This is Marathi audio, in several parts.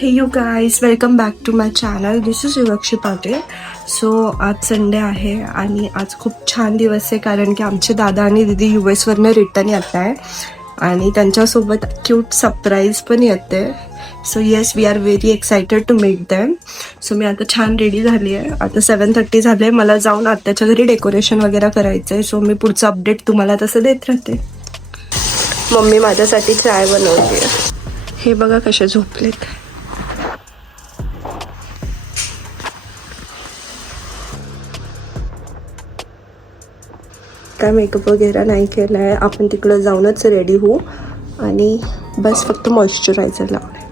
हे you guys, welcome back to my channel. This is Vivakshi Patil. So आज संडे आहे आणि आज खूप छान दिवस आहे कारण की आमचे दादा आणि दीदी US वरनं रिटर्न येत आहे आणि त्यांच्यासोबत क्यूट सरप्राईज पण येते. So yes, we are very excited to meet them. सो मी आता छान रेडी झाली आहे. आता 7:30 झालं आहे. मला जाऊन आत्याच्या घरी डेकोरेशन वगैरे करायचं आहे. सो मी पुढचं अपडेट तुम्हाला तसं देत राहते. मम्मी माझ्यासाठी चाय बनवते. हे बघा कसे झोपलेत. काय मेकअप वगैरे नाही केला आहे. आपण तिकडं जाऊनच रेडी होऊ आणि बस फक्त मॉइश्चरायझर लावणे.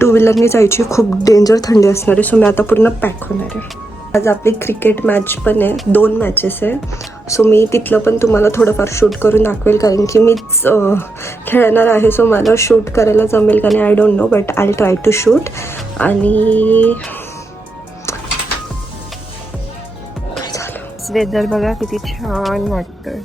2 व्हीलरनी जायची. खूप डेंजर थंडी असणार आहे. सो मी आता पूर्ण पॅक होणार आहे. आज आपली क्रिकेट मॅच पण आहे. 2 मॅचेस आहे. सो मी तिथलं पण तुम्हाला थोडंफार शूट करून दाखवेल कारण की मीच खेळणार आहे. सो मला शूट करायला जमेल का नाही I don't know, but I try to shoot. आणि वेदर बघा किती छान वाटतंय.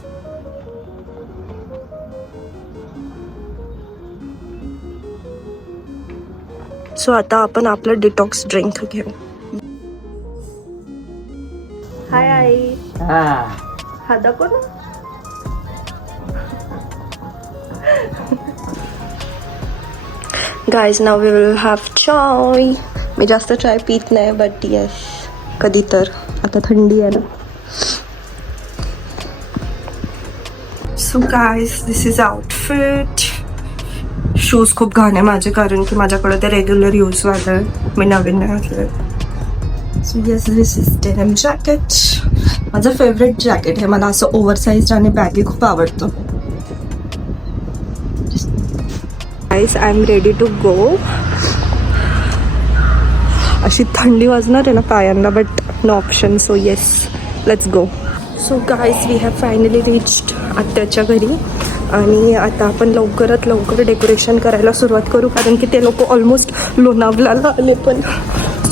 सो आता आपण आपलं डिटॉक्स ड्रिंक घेऊ. हाय आई. हा दाखव ना. Guys, now we will have chai. मी जास्त चाय पीत नाही, बट येस कधी तर. आता थंडी आहे ना. So guys, this is outfit. Shoes खूप घाण आहे माझे कारण की माझ्याकडे ते रेग्युलर यूज वाले मी नवीन नाही घातले. So yes, this is denim jacket. माझं फेवरेट जॅकेट आहे. मला असं ओव्हरसाइज आणि बॅगी खूप आवडतं. Guys, I am ready to go. अशी थंडी वाजणार आहे ना पायांना, but no option. So yes, let's go. So guys, we have finally reached आत्याच्या घरी आणि आता आपण लवकरात लवकर डेकोरेशन करायला सुरुवात करू कारण की ते लोक ऑलमोस्ट लोणावळ्याला आले पण.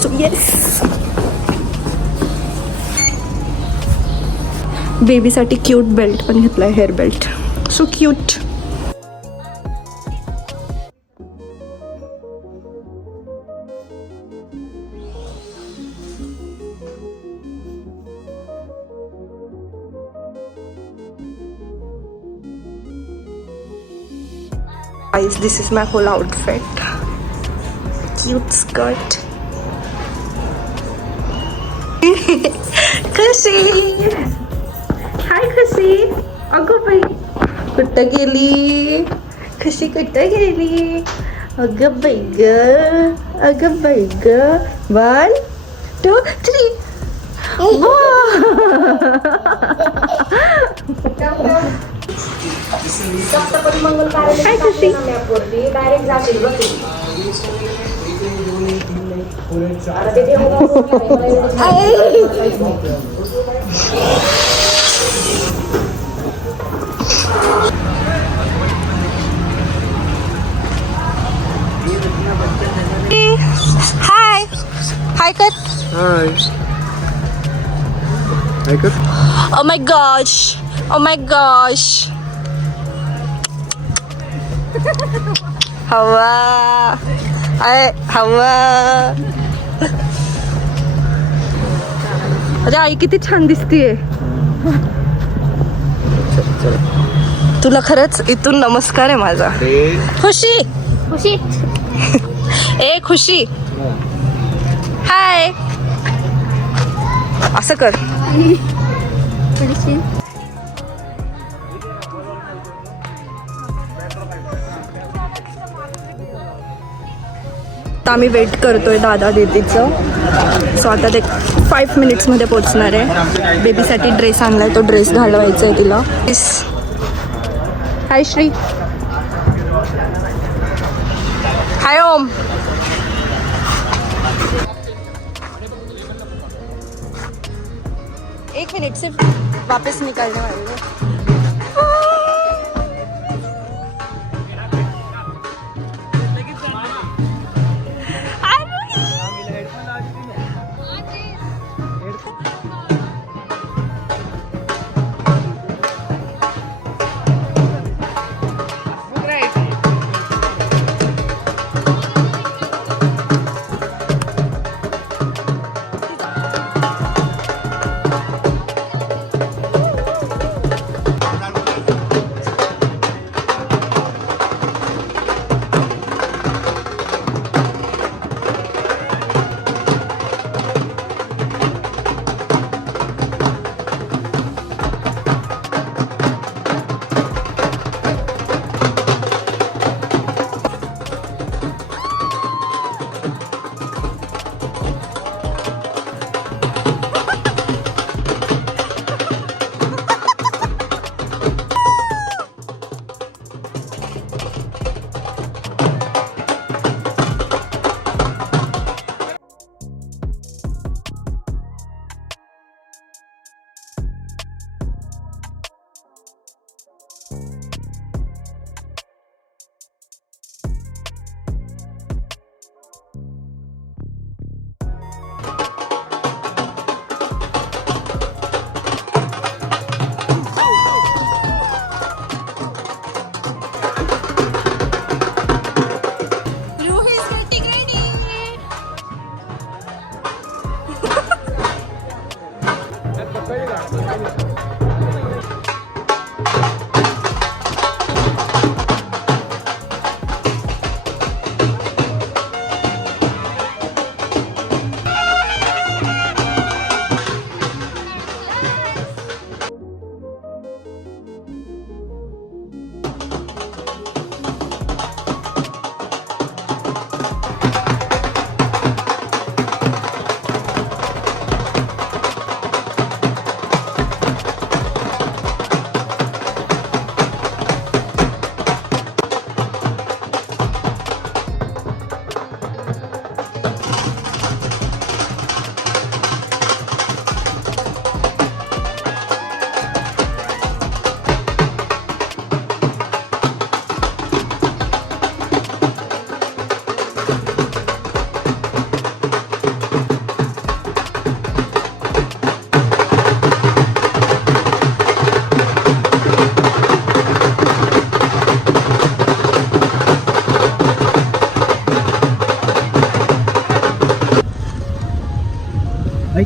सो येस, बेबीसाठी क्यूट बेल्ट पण घेतलाय, hair belt. So cute. Guys, this is my whole outfit. Cute skirt. खुशी. हाय खुशी. अगं बाई कुठं गेली? खुशी कुठं गेली? अगं बाई ग, अगं बाई ग. 1 2 3. हाय खुशी. हाय हाय कर. हाय कर. Oh my gosh, oh my gosh. हवा हवा. अरे आई किती छान दिसतीये. तुला खरंच इथून नमस्कार आहे माझा. खुशी खुशी. ए खुशी, हाय. असं कर. आम्ही वेट करतोय दादा दीदीचं. सो आता ते 5 मिनिट्समध्ये पोचणार आहे. बेबीसाठी ड्रेस आणलाय, तो ड्रेस घालवायचा आहे तिला. हाय श्री. हाय ओम. एक मिनट सिर्फ वापस निकालने वाले हैं.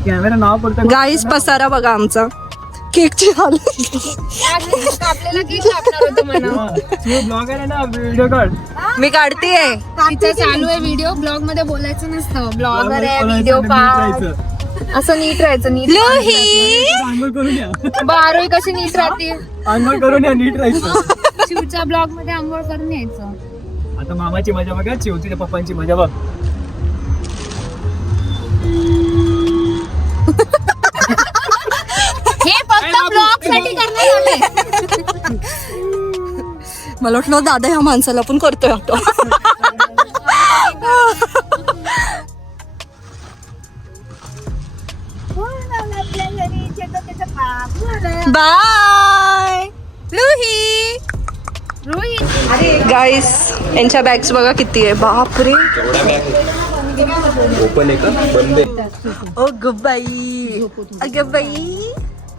कॅमेरा नाव पडतं गाईस पसारा बघा आमचा केकची हाल आपल्याला केक लागणार होतं म्हणा. ब्लॉगर आहे ना व्हिडिओ काढ मी काढतीये तिचं चालू आहे व्हिडिओ. ब्लॉग मध्ये बोलायचं नसतं. ब्लॉगर आहे व्हिडिओ काढ असं नीट राहायचं. नीट आंघोळ करून या बारोई कशी नीट राहते. आंघोळ करून या नीट राहायचं. शिवच्या ब्लॉग मध्ये आंघोळ करून यायचं. आता मामाची मजा बघा चिवतीच्या पप्पांची मजा बघ. हे फक्त ब्लॉग साठी करण्यात आले. मला वाटलं दादा ह्या माणसाला पण करतोय आता बाय लुही रोहित गाईस यांच्या बॅग्स बघा किती आहे. बापरे ओपन आहे का बंद आहे? अगं बाई अगं बाई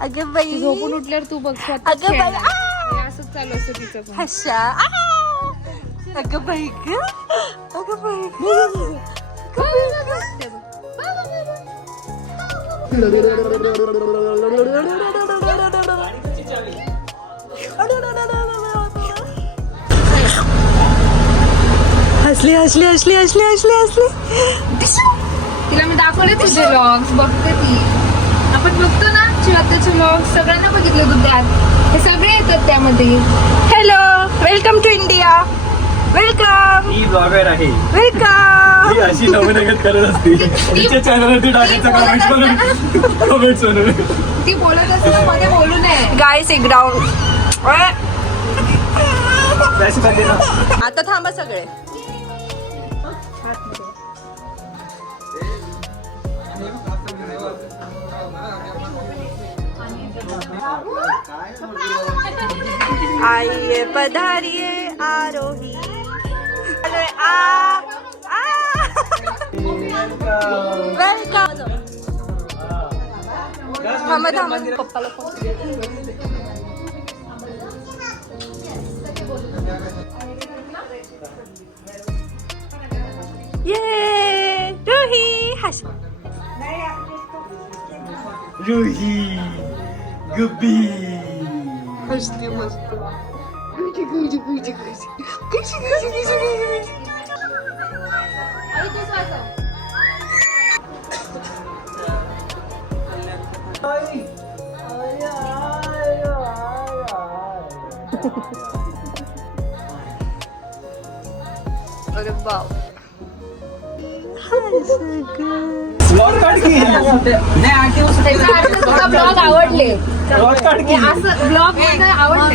अगं बाई झोपून उठल्यावर तू बघ स्वतः अगं बाई खेळणार. हे असंच चालू असतं तिचं पण. हशा अगं बाई ग अगं बाई हसली हसली हसली हसली हसली हसली तिला मी दाखवले तुझे व्लॉग्स बघते ती. आपण बघतो ना शिवाचे व्लॉग सगळ्यांना बघितले तू त्यात. हे सगळे येतात त्यामध्ये. Hello welcome to India welcome ही ब्लॉगर आहे. वेलकम ही अशी नवनगत करत असते. तिच्या चॅनलवरती टाकायचं कमेंट्स म्हणून. ती बोलत असते मध्ये बोलू नये. गाईस एक राऊंड बॅस करते ना. आता थांबा सगळे. आइए पधारिए आरोही वेलकम. थांबा थांबा पप्पाला ये रोही हस रुही गुब्बी हसते मस्त गुजी गुजी गुजी गुजी गुजी गुजी गुजी गुजी. अरे बाप ब्लॉग काढ की. तुला ब्लॉग आवडले. ब्लॉग काढ की. असं ब्लॉग आवडले.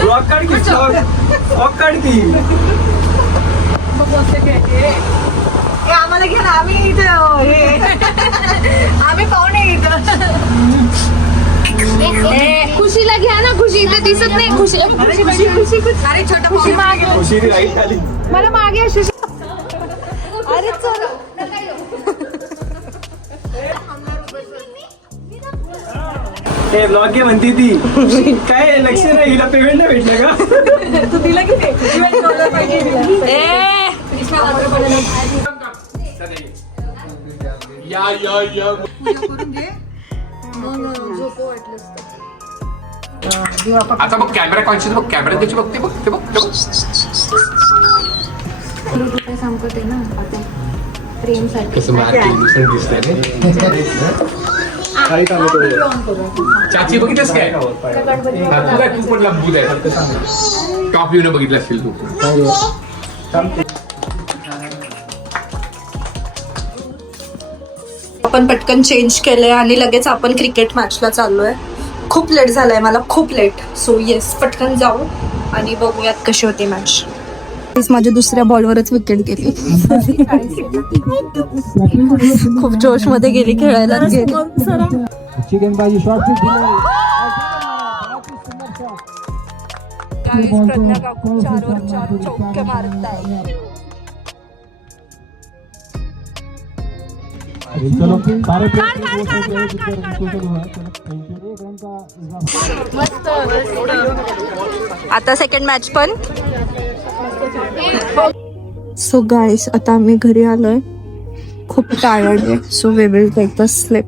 ब्लॉग काढ की. ब्लॉग काढ की. आम्हाला घ्या ना आम्ही इथे आम्ही पाहुणे इथं. खुशीला घ्या ना. खुशी इथे दिसत नाही. खुशी खुशी खुशी खुशी. अरे छोटा खुशी मागे. उशिरी राईट आली. मला मागे अशी. अरे चल हे ब्लॉग घे म्हणते ती. काय लक्ष नाही हिला पेमेंट नाही भेटलं का? तू दिला किती पाहिजे आता बघ कॅमेरा कॉन्शियस बघ कॅमेरा त्याची बघते बघ ते बघ काय सांगते ना आता प्रेमसाठी कसं चाची बघितलंस काय तू काय तू पण लंबूद आहे टॉप व्ह्यू न बघितलं असेल तू आपण पटकन चेंज केलंय आणि लगेच आपण क्रिकेट मॅचला चाललोय. खूप लेट झालाय मला, खूप लेट. सो येस, पटकन जाऊ आणि बघूयात कशी होती मॅच. माझ्या दुसऱ्या बॉलवरच विकेट गेली. खूप जोश मध्ये गेली, खेळायला गेली. चिकन भाजी शॉर्ट प्रज्ञा काकू 4 वर 4 चौके मारताय. चलो सारे आता सेकंड मॅच पण. सो गाईस, आता आम्ही घरी आलोय. खूप टायर्ड आहे. So we will take the sleep.